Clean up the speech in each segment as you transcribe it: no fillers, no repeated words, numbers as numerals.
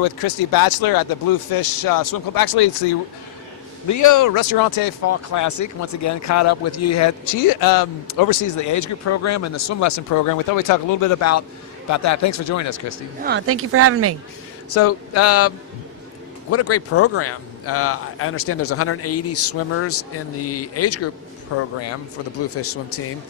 With Christie Batchelor at the Bluefish Swim Club. Actually, it's the Leo Ristorante Fall Classic. Once again, caught up with you. She oversees the age group program and the swim lesson program. We thought we'd talk a little bit about that. Thanks for joining us, Christie. Oh, thank you for having me. So, what a great program. I understand there's 180 swimmers in the age group program for the Bluefish swim team.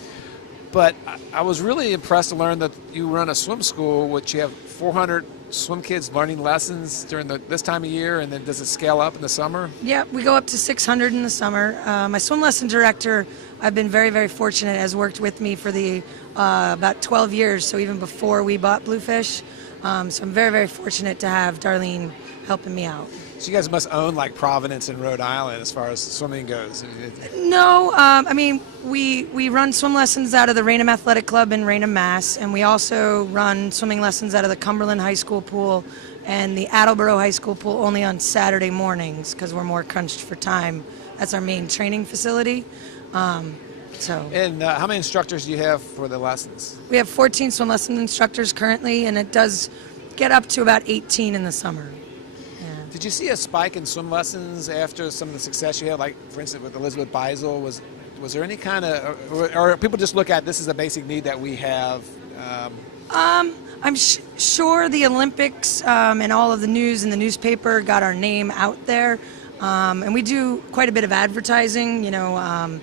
But I was really impressed to learn that you run a swim school, which you have 400 swim kids learning lessons during this time of year, and then does it scale up in the summer? Yeah, we go up to 600 in the summer. My swim lesson director, I've been very, very fortunate, has worked with me for the about 12 years, so even before we bought Bluefish. So I'm very, very fortunate to have Darlene helping me out. So you guys must own like Providence and Rhode Island as far as swimming goes. No, I mean, we run swim lessons out of the Raynham Athletic Club in Raynham, Mass. And we also run swimming lessons out of the Cumberland High School pool and the Attleboro High School pool only on Saturday mornings because we're more crunched for time. That's our main training facility. And how many instructors do you have for the lessons? We have 14 swim lesson instructors currently, and it does get up to about 18 in the summer. Did you see a spike in swim lessons after some of the success you had, like, for instance, with Elizabeth Beisel? Was there any kind of, or people just look at this as a basic need that we have? I'm sure the Olympics and all of the news in the newspaper got our name out there. And we do quite a bit of advertising. You know,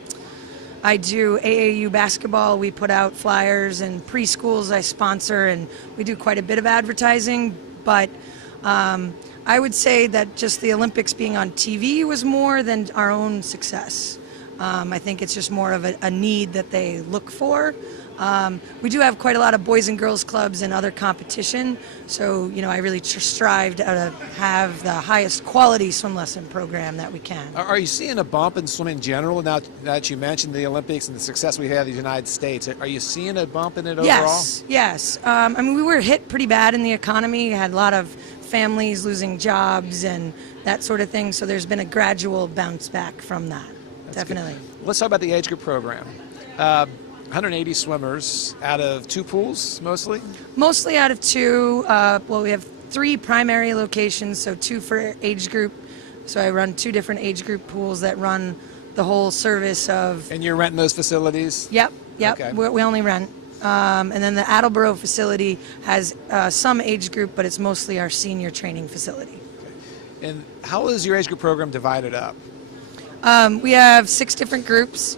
I do AAU basketball. We put out flyers, and preschools I sponsor, and we do quite a bit of advertising. But I would say that just the Olympics being on TV was more than our own success. I think it's just more of a need that they look for. We do have quite a lot of boys and girls clubs and other competition, so you know I really strive to have the highest quality swim lesson program that we can. Are you seeing a bump in swimming in general now that you mentioned the Olympics and the success we had in the United States? Are you seeing a bump in it overall? Yes. I mean, we were hit pretty bad in the economy. Had a lot of families losing jobs and that sort of thing, so there's been a gradual bounce back from that. That's definitely good. Let's talk about the age group program. 180 swimmers out of 2 pools, mostly? Mostly out of 2. Well, we have 3 primary locations, so 2 for age group. So I run 2 different age group pools that run the whole service of... And you're renting those facilities? Yep. Okay. We only rent. And then the Attleboro facility has some age group, but it's mostly our senior training facility. Okay. And how is your age group program divided up? We have 6 different groups.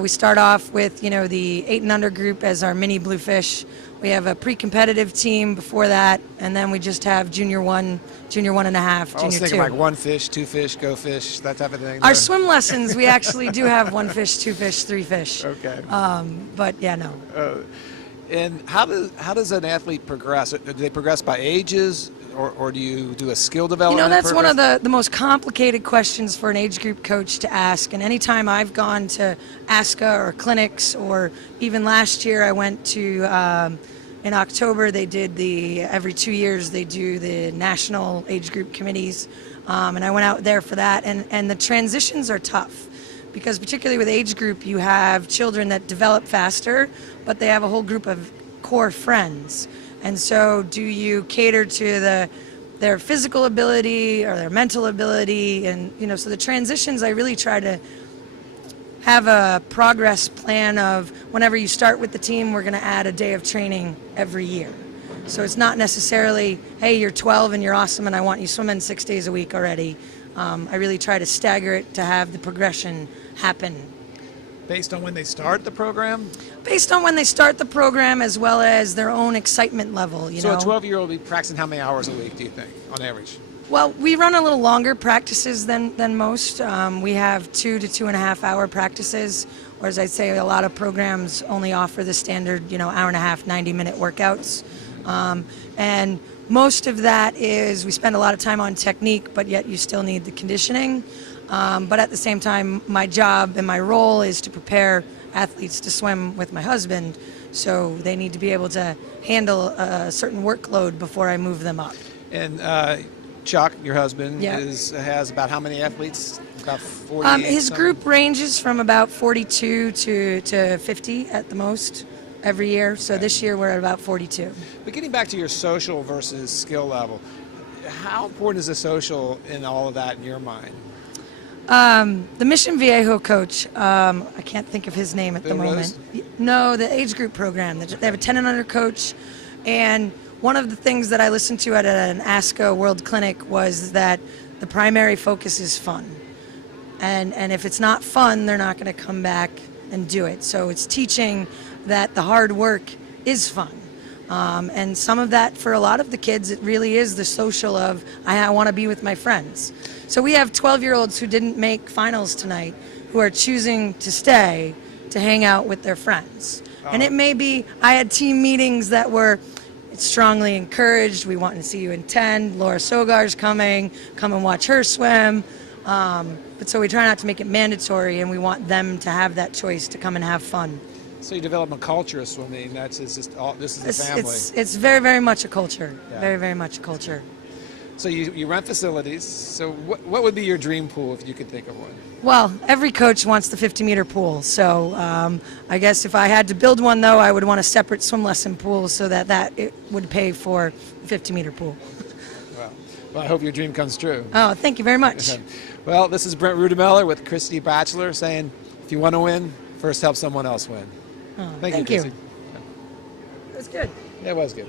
We start off with, you know, the 8 and under group as our mini Bluefish. We have a pre-competitive team before that, and then we just have junior 1, junior 1.5, junior 2. I was thinking like 1 fish, 2 fish, go fish, that type of thing. Our swim lessons, we actually do have 1 fish, 2 fish, 3 fish. Okay. But yeah, no. And how does an athlete progress? Do they progress by ages, or do you do a skill development? You know, that's one of the most complicated questions for an age group coach to ask. And anytime I've gone to ASCA or clinics, or even last year I went to, in October, they did every 2 years they do the national age group committees. And I went out there for that. And the transitions are tough. Because particularly with age group, you have children that develop faster, but they have a whole group of core friends. And so do you cater to their physical ability or their mental ability? And, you know, so the transitions, I really try to have a progress plan of whenever you start with the team, we're going to add a day of training every year. So it's not necessarily, hey, you're 12 and you're awesome and I want you swimming 6 days a week already. I really try to stagger it to have the progression happen. Based on when they start the program? Based on when they start the program, as well as their own excitement level. You know? A 12-year-old will be practicing how many hours a week, do you think, on average? Well, we run a little longer practices than most. We have 2 to 2.5 hour practices, whereas I'd say a lot of programs only offer the standard, you know, hour and a half, 90-minute workouts. And most of that is we spend a lot of time on technique, but yet you still need the conditioning. But at the same time, my job and my role is to prepare athletes to swim with my husband, so they need to be able to handle a certain workload before I move them up. And Chuck, your husband, has about how many athletes? About 40? His group ranges from about 42 to 50 at the most. every year. So this year we're at about 42. But getting back to your social versus skill level, how important is the social in all of that in your mind? The Mission Viejo coach, I can't think of his name at the moment. No, the age group program. They have a 10 and under coach, and one of the things that I listened to at an ASCA World Clinic was that the primary focus is fun. And if it's not fun, they're not going to come back and do it. So it's teaching that the hard work is fun. And some of that, for a lot of the kids, it really is the social of, I want to be with my friends. So we have 12-year-olds who didn't make finals tonight who are choosing to stay to hang out with their friends. And it may be, I had team meetings that were strongly encouraged. We want to see you in 10. Laura Sogar's coming. Come and watch her swim. But so we try not to make it mandatory, and we want them to have that choice to come and have fun. So you develop a culture of swimming. This is the family. It's very, very much a culture. Yeah. Very, very much a culture. So you rent facilities. So what would be your dream pool if you could think of one? Well, every coach wants the 50-meter pool. So I guess if I had to build one, though, I would want a separate swim lesson pool so that it would pay for the 50-meter pool. Well, I hope your dream comes true. Oh, thank you very much. Well, this is Brent Rutemiller with Christie Batchelor saying, if you want to win, first help someone else win. Oh, thank you, you. Christie. It was good. It was good.